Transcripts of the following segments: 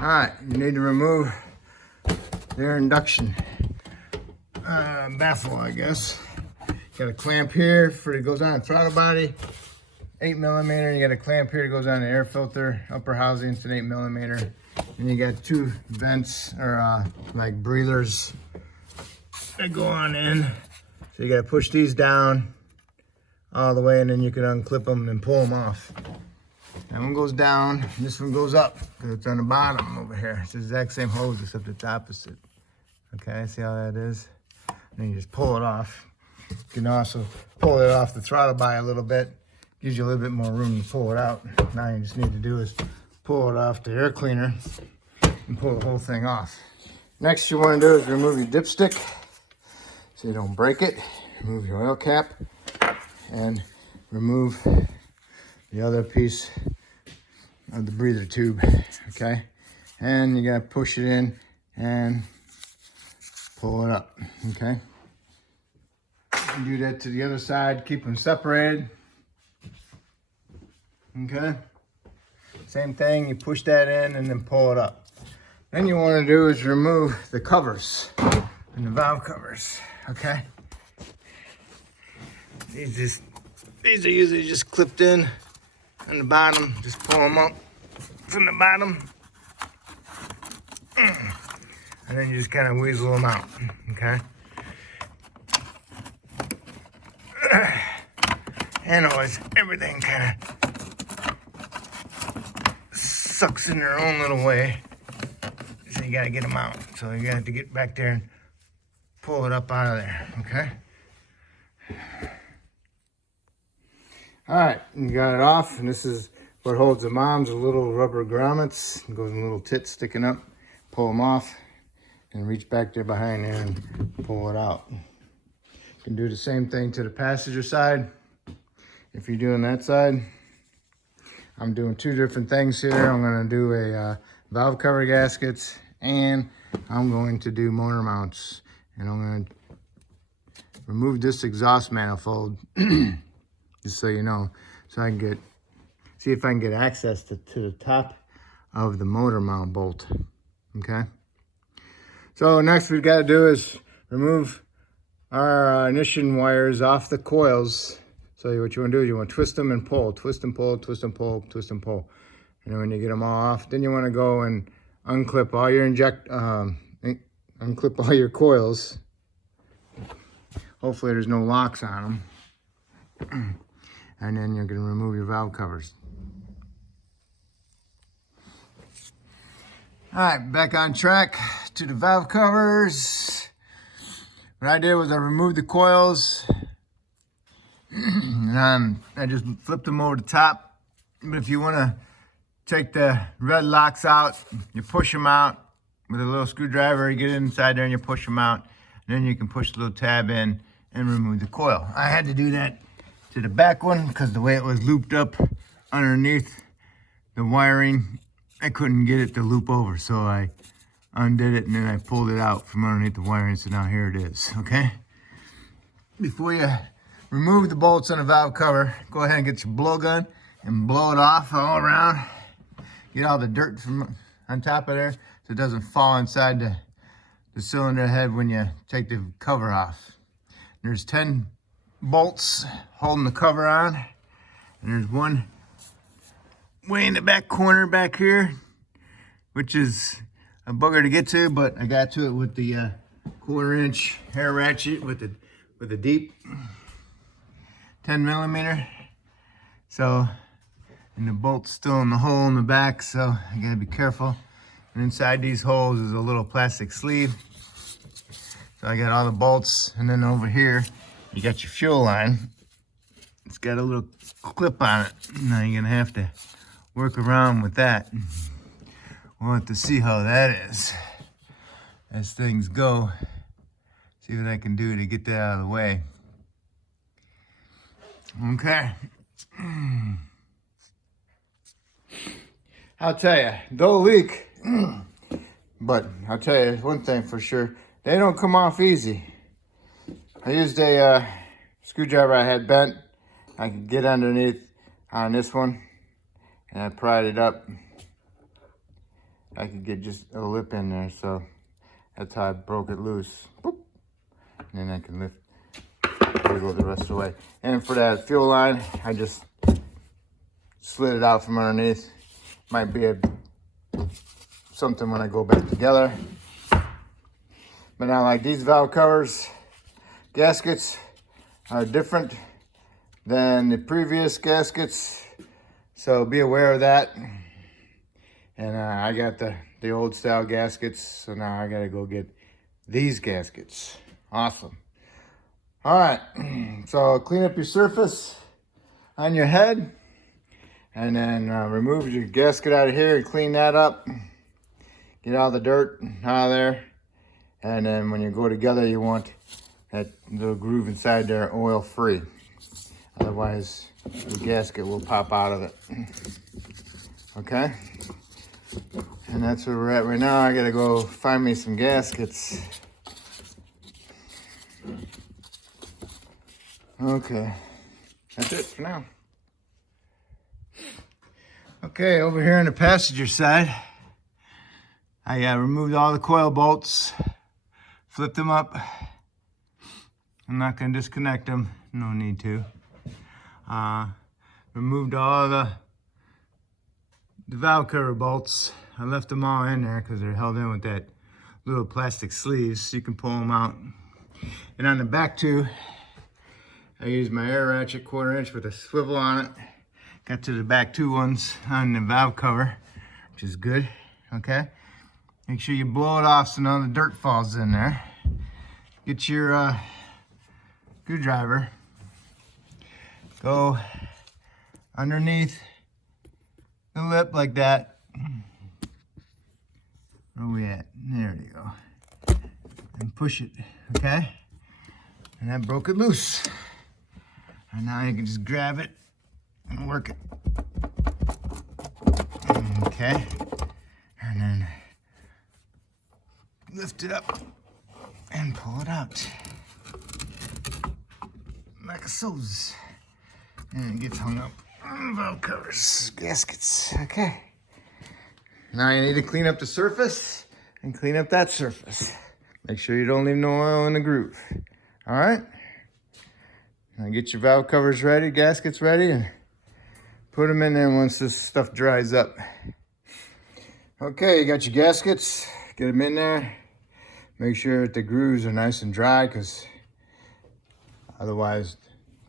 Alright, you need to remove their induction baffle, I guess. Got a clamp here for it goes on the throttle body, 8mm. You got a clamp here that goes on the air filter, upper housing, it's an 8mm. And you got two vents or like breathers that go on in. So you got to push these down all the way, and then you can unclip them and pull them off. That one goes down, this one goes up, because it's on the bottom over here. It's the exact same hose, except it's opposite. Okay, see how that is? And then you just pull it off. You can also pull it off the throttle by a little bit. Gives you a little bit more room to pull it out. Now you just need to do is pull it off the air cleaner and pull the whole thing off. Next you want to do is remove your dipstick so you don't break it. Remove your oil cap and remove the other piece of the breather tube, okay? And you gotta push it in and pull it up, okay? You do that to the other side, keep them separated, okay? Same thing, you push that in and then pull it up. Then you wanna do is remove the covers and the valve covers, okay? These are usually just clipped in on the bottom. Just pull them up from the bottom. And then you just kind of weasel them out, okay? And always, everything kind of sucks in their own little way. So you gotta get them out. So you have to get back there and pull it up out of there, okay? All right, you got it off, and this is what holds the moms, the little rubber grommets. It goes in little tits sticking up. Pull them off and reach back there behind there and pull it out. You can do the same thing to the passenger side. If you're doing that side, I'm doing two different things here. I'm gonna do a valve cover gaskets, and I'm going to do motor mounts. And I'm gonna remove this exhaust manifold. Just so you know, so I can see if I can get access to the top of the motor mount bolt, okay? So next we've got to do is remove our ignition wires off the coils. So what you want to do is you want to twist them and pull, twist and pull, twist and pull, twist and pull. And then when you get them all off, then you want to go and unclip all your unclip all your coils. Hopefully there's no locks on them. And then you're going to remove your valve covers. All right, back on track to the valve covers. What I did was I removed the coils and I just flipped them over the top. But if you want to take the red locks out, you push them out with a little screwdriver. You get inside there and you push them out. And then you can push the little tab in and remove the coil. I had to do that to the back one because the way it was looped up underneath the wiring, I couldn't get it to loop over, so I undid it and then I pulled it out from underneath the wiring. So now here it is, okay? Before you remove the bolts on the valve cover, go ahead and get your blowgun and blow it off all around. Get all the dirt from on top of there so it doesn't fall inside the cylinder head when you take the cover off. There's 10 bolts holding the cover on, and there's one way in the back corner back here, which is a bugger to get to, but I got to it with the 1/4-inch hair ratchet with a deep 10mm. So, and the bolt's still in the hole in the back, so I gotta be careful. And inside these holes is a little plastic sleeve. So I got all the bolts, and then over here you got your fuel line. It's got a little clip on it. Now you're gonna have to work around with that. We'll have to see how that is as things go. See what I can do to get that out of the way. Okay. I'll tell you, they'll leak. But I'll tell you one thing for sure, they don't come off easy. I used a screwdriver I had bent. I could get underneath on this one, and I pried it up. I could get just a lip in there, so that's how I broke it loose. Boop. And then I can lift, wiggle the rest of the way. And for that fuel line, I just slid it out from underneath. Might be something when I go back together. But now, like these valve covers, gaskets are different than the previous gaskets, so be aware of that. And I got the old style gaskets, so now I gotta go get these gaskets. Awesome. All right, so clean up your surface on your head, and then remove your gasket out of here and clean that up. Get all the dirt out of there. And then when you go together, you want that little groove inside there oil free. Otherwise, the gasket will pop out of it. Okay? And that's where we're at right now. I gotta go find me some gaskets. Okay, that's it for now. Okay, over here on the passenger side, I removed all the coil bolts, flipped them up. I'm not gonna disconnect them, no need to. Removed all the valve cover bolts. I left them all in there because they're held in with that little plastic sleeves, so you can pull them out. And on the back too, I used my air ratchet 1/4 inch with a swivel on it. Got to the back two ones on the valve cover, which is good, okay? Make sure you blow it off so none of the dirt falls in there. Get your screwdriver, go underneath the lip like that. Where are we at? There you go. And push it, okay? And that broke it loose. And now you can just grab it and work it. Okay? And then lift it up and pull it out. Like so. And it gets hung up on valve covers, gaskets. Okay. Now you need to clean up the surface and clean up that surface. Make sure you don't leave no oil in the groove. All right? Now get your valve covers ready, gaskets ready, and put them in there once this stuff dries up. Okay, you got your gaskets. Get them in there. Make sure that the grooves are nice and dry, because otherwise,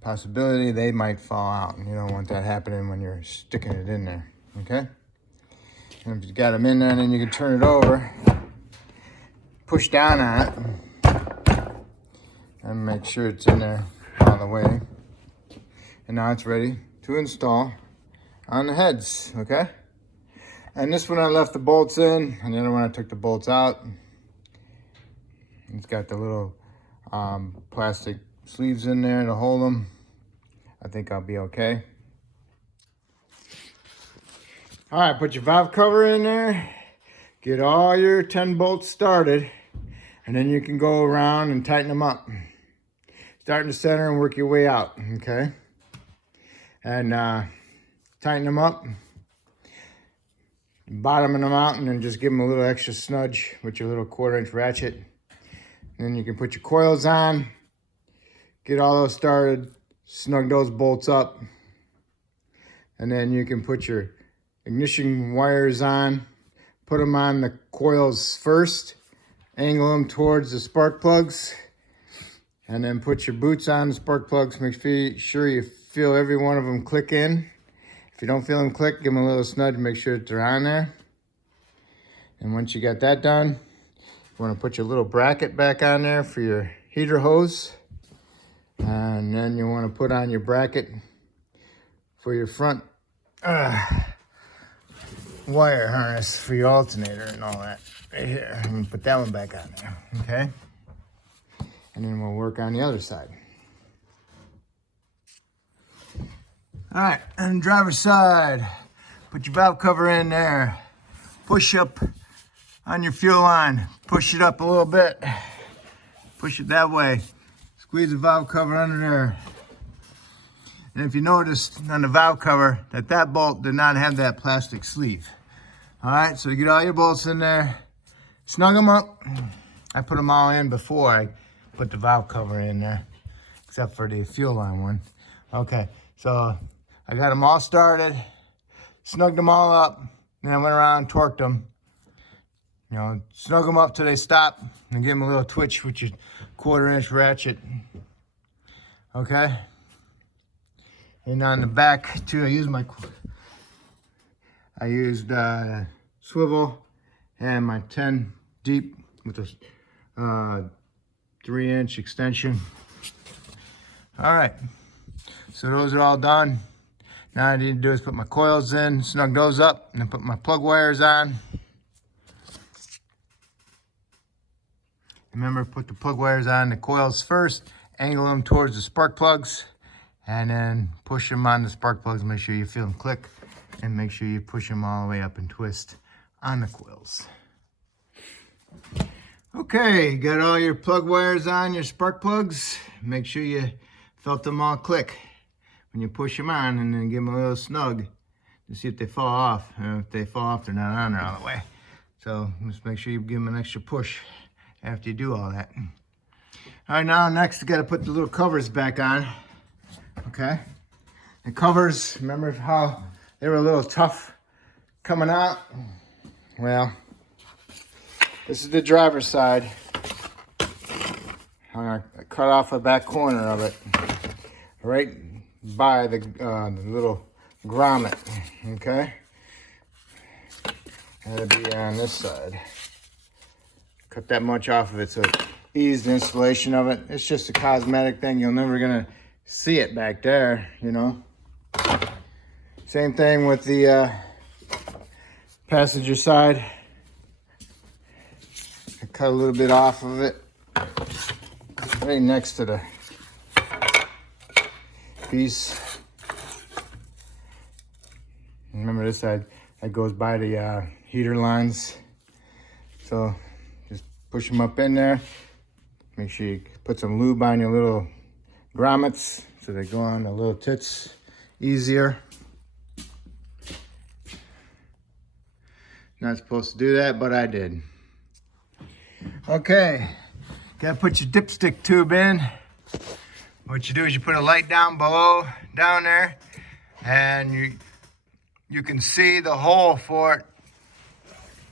possibility they might fall out, and you don't want that happening when you're sticking it in there, okay? And if you got them in there, then you can turn it over, push down on it, and make sure it's in there all the way. And now it's ready to install on the heads, okay? And this one I left the bolts in, and the other one I took the bolts out. It's got the little plastic sleeves in there to hold them. I think I'll be okay. All right, put your valve cover in there. Get all your 10 bolts started, and then you can go around and tighten them up. Start in the center and work your way out, okay? And tighten them up. Bottom them out, and then just give them a little extra snudge with your little 1/4 inch ratchet. And then you can put your coils on, get all those started, snug those bolts up, and then you can put your ignition wires on, put them on the coils first, angle them towards the spark plugs, and then put your boots on the spark plugs. Make sure you feel every one of them click in. If you don't feel them click, give them a little snudge, make sure that they're on there. And once you got that done, you want to put your little bracket back on there for your heater hose. And then you want to put on your bracket for your front wire harness for your alternator and all that right here. And put that one back on there, okay? And then we'll work on the other side. All right, on the driver's side, put your valve cover in there. Push up on your fuel line. Push it up a little bit. Push it that way. Squeeze the valve cover under there. And if you noticed on the valve cover that bolt did not have that plastic sleeve. All right, so you get all your bolts in there, snug them up. I put them all in before I put the valve cover in there, except for the fuel line one. Okay, so I got them all started, snugged them all up, then I went around and torqued them. You know, snug them up till they stop, and give them a little twitch with your 1/4-inch ratchet. Okay. And on the back too, I used swivel and my 10 deep with a 3-inch extension. All right, so those are all done. Now what I need to do is put my coils in, snug those up, and then put my plug wires on. Remember, put the plug wires on the coils first, angle them towards the spark plugs, and then push them on the spark plugs. Make sure you feel them click, and make sure you push them all the way up and twist on the coils. Okay, got all your plug wires on, your spark plugs. Make sure you felt them all click when you push them on, and then give them a little snug to see if they fall off. And if they fall off, they're not on there all the way. So just make sure you give them an extra push after you do all that. All right, now next you got to put the little covers back on. Okay, the covers, remember how they were a little tough coming out? Well, this is the driver's side. I'm gonna cut off the back corner of it, right by the little grommet. Okay, that'll be on this side. Cut that much off of it so it eased the installation of it. It's just a cosmetic thing. You're never gonna see it back there, you know. Same thing with the passenger side. I cut a little bit off of it right next to the piece. Remember this side that goes by the heater lines. So just push them up in there. Make sure you put some lube on your little grommets so they go on the little tits easier. Not supposed to do that, but I did. Okay, gotta put your dipstick tube in. What you do is you put a light down below, down there, and you can see the hole for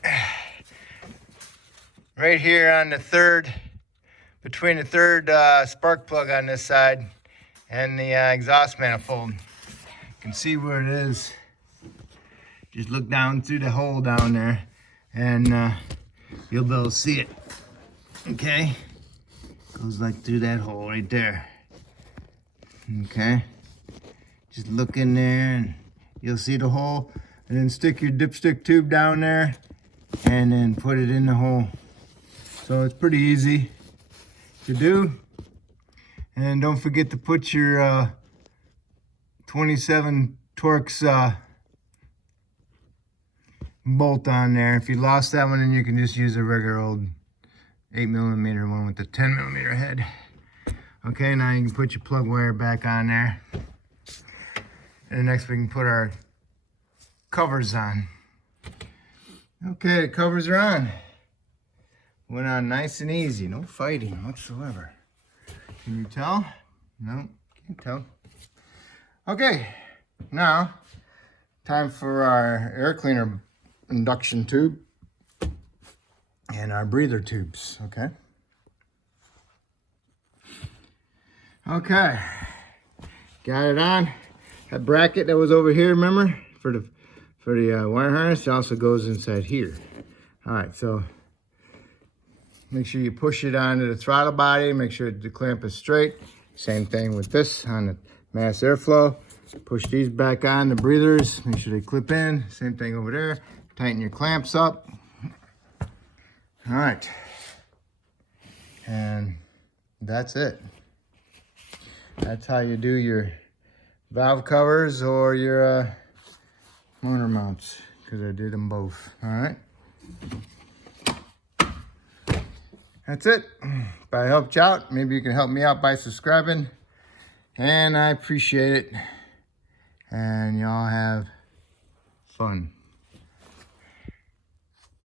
it right here on the third, between the third spark plug on this side and the exhaust manifold. You can see where it is. Just look down through the hole down there, and you'll be able to see it. Okay, goes like through that hole right there. Okay, just look in there and you'll see the hole, and then stick your dipstick tube down there and then put it in the hole. So it's pretty easy to do. And don't forget to put your 27 Torx bolt on there. If you lost that one, then you can just use a regular old 8mm one with the 10mm head. Okay, now you can put your plug wire back on there. And next we can put our covers on. Okay, the covers are on. Went on nice and easy, no fighting whatsoever. Can you tell? No, can't tell. Okay, now time for our air cleaner induction tube and our breather tubes. Okay. Okay, got it on. That bracket that was over here, remember, for the wire harness, also goes inside here. All right, so make sure you push it onto the throttle body. Make sure the clamp is straight. Same thing with this on the mass airflow. Push these back on the breathers. Make sure they clip in. Same thing over there. Tighten your clamps up. All right, and that's it. That's how you do your valve covers or your motor mounts, because I did them both. All right, that's it. If I helped you out, maybe you can help me out by subscribing, and I appreciate it. And y'all have fun.